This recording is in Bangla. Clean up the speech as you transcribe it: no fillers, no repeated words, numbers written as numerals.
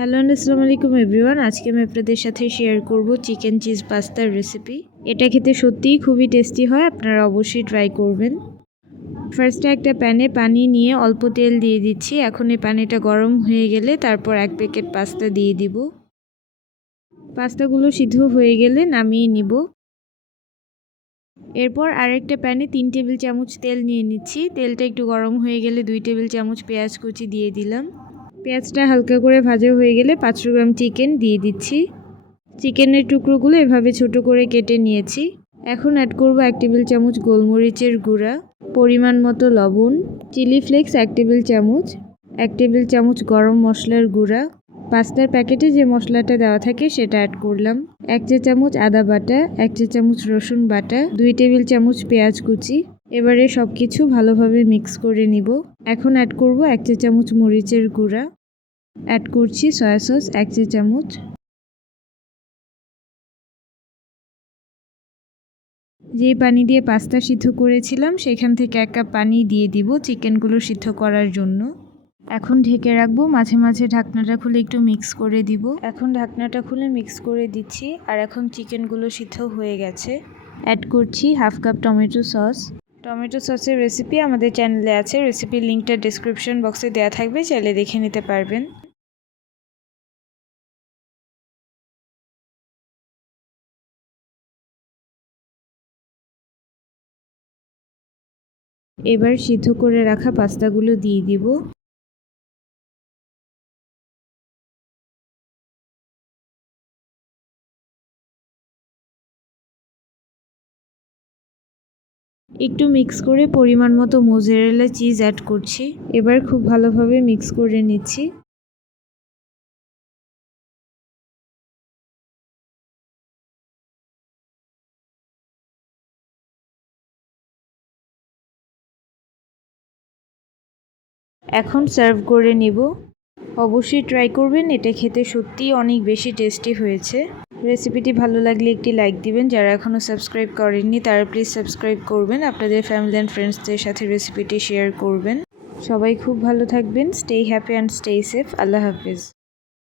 হ্যালো আসসালামু আলাইকুম এভরিওয়ান। আজকে আমি আপনাদের সাথে শেয়ার করব চিকেন চিজ পাস্তার রেসিপি। এটা খেতে সত্যিই খুবই টেস্টি হয়, আপনারা অবশ্যই ট্রাই করবেন। ফার্স্টে একটা প্যানে পানি নিয়ে অল্প তেল দিয়ে দিচ্ছি। এখন এই পানিটা গরম হয়ে গেলে তারপর 1 প্যাকেট পাস্তা দিয়ে দিব। পাস্তাগুলো সিদ্ধ হয়ে গেলে নামিয়ে নিব। এরপর আরেকটা প্যানে 3 টেবিল চামচ তেল নিয়ে নিচ্ছি। তেলটা একটু গরম হয়ে গেলে 2 টেবিল চামচ পেঁয়াজ কুচি দিয়ে দিলাম। পেঁয়াজটা হালকা করে ভাজা হয়ে গেলে 500 গ্রাম চিকেন দিয়ে দিচ্ছি। চিকেনের টুকরোগুলো এভাবে ছোট করে কেটে নিয়েছি। এখন অ্যাড করব 1 টেবিল চামচ গোলমরিচের গুঁড়া, পরিমাণ মতো লবণ, চিলি ফ্লেক্স 1 টেবিল চামচ, 1 টেবিল চামচ গরম মশলার গুঁড়া, পাস্তার প্যাকেটে যে মশলাটা দেওয়া থাকে সেটা অ্যাড করলাম, 1 চা চামচ আদা বাটা, 1 চা চামচ রসুন বাটা, 2 টেবিল চামচ পেঁয়াজ কুচি। এবারে সব কিছু ভালোভাবে মিক্স করে নিব। এখন অ্যাড করব 1 চা চামচ মরিচের গুঁড়া, অ্যাড করছি সয়া সস 1 চা চামচ। যে পানি দিয়ে পাস্তা সিদ্ধ করেছিলাম সেখান থেকে 1 কাপ পানি দিয়ে দিব চিকেনগুলো সিদ্ধ করার জন্য। এখন ঢেকে রাখবো, মাঝে মাঝে ঢাকনাটা খুলে একটু মিক্স করে দিব। এখন ঢাকনাটা খুলে মিক্স করে দিচ্ছি। আর এখন চিকেনগুলো সিদ্ধ হয়ে গেছে। অ্যাড করছি 1/2 কাপ টমেটো সস। টমেটো সসের রেসিপি আমাদের চ্যানেলে আছে, রেসিপির লিঙ্কটা ডেসক্রিপশন বক্সে দেওয়া থাকবে, চাইলে দেখে নিতে পারবেন। এবার সিদ্ধ করে রাখা পাস্তাগুলো দিয়ে দিব। একটু মিক্স করে পরিমাণ মতো মোজারেলা চিজ অ্যাড করছি। এবার খুব ভালোভাবে মিক্স করে নিচ্ছি। এখন সার্ভ করে নিব। অবশ্যই ট্রাই করবেন, এটা খেতে সত্যিই অনেক বেশি টেস্টি হয়েছে। রেসিপিটি ভালো লাগলে একটি লাইক দিবেন। যারা এখনও সাবস্ক্রাইব করেননি তারা প্লিজ সাবস্ক্রাইব করবেন। আপনাদের ফ্যামিলি অ্যান্ড ফ্রেন্ডসদের সাথে রেসিপিটি শেয়ার করবেন। সবাই খুব ভালো থাকবেন। Stay happy and stay safe. Allah Hafiz.